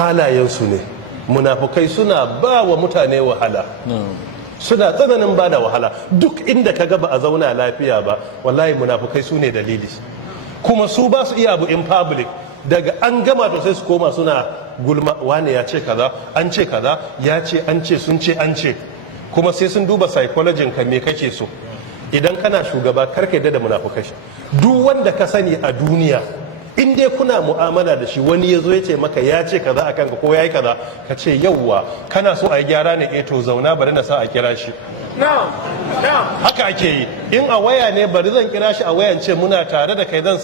halayensu ne. Munafukai suna ba wa mutane wahala, suna tsananin ba da wahala. Duk inda ka ga ba a zauna lafiya ba, wallahi munafukai su ne dalili. Kuma su ba su iya abu in public, daga an gama to sai su koma suna gulma, wane ya ce kaza, an ce kaza, ya ce, an ce, sun ce, an ce. Kuma sai sun duba psychology ka me kake so. Idan kana shugaba karka yadda da munafukai. Duk wanda ka sani a duniya, in dai kuna mu'amala da shi, wani ya zo ya ce maka ya ce kaza a kanka ko ya yi kaza, ka ce yauwa kana so a yi gyara ne, to zauna bari na sa a kira shi. Haka ake yi. In a waya ne bari zan kira shi a wayan, ce muna tare da kai, zan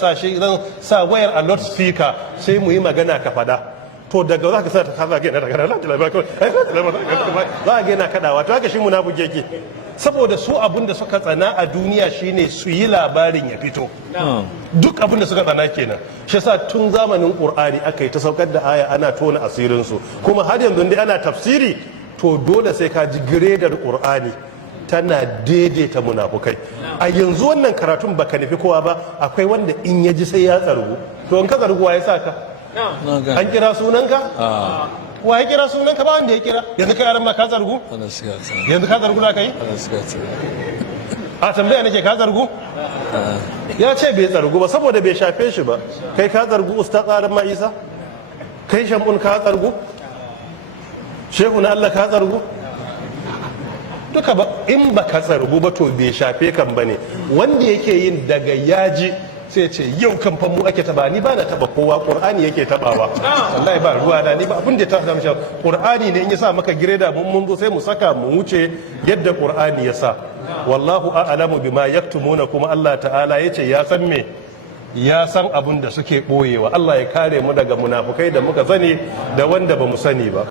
sa wayar a lot speaker sai mu yi magana ka fada. To daga za ka sa ta kaza gina daga za a gina kadawa. To haka shi munafiki yake. Saboda su abin da suka tsana a duniya shine su yi labarin ya fito. Duk abin da suka tsana kenan. Shi sa tun zamanin Qur'ani aka yi ta saukar da aya ana tona asirin su. Kuma har yanzu dai ana tafsiri, to dole sai ka ji giredar Qur'ani tana daidaita munafukai. A yanzu wannan karatun baka nufi kowa ba, akwai wanda in ya ji sai ya tsargu. To in ka tsargu wa ya sa ka? An kira sunanka? Wa ya kira sunanka? Ba wanda ya kira. Yanzu ka yaran ma ka zargu? Yanzu ka zargu na kai? A tambaya nake ka zargu? Ya ce bai zargu ba saboda bai shafe shi ba. Kai ka zargu usta tsarin ma Isa? Kai shambun ka zargu? Shehu na Allah ka zargu? Duka ba, in ba ka zargu ba to bai shafe kan ba ne. Wanda yake yin daga yaji sai ce yau kan fa mu ake taba, ni ba na taba kowa, Qur'ani yake tabawa. Wallahi ba ruwa na, ni ba abin da ta samu shi. Qur'ani ne in ya sa maka gireda mun zo sai mu saka mu wuce yadda Qur'ani ya sa. Wallahu a'lamu bima yaktumuna, kuma Allah ta'ala yace ya san me, ya san abin da suke boyewa. Allah ya kare mu daga munafukai da muka sani da wanda ba mu sani ba.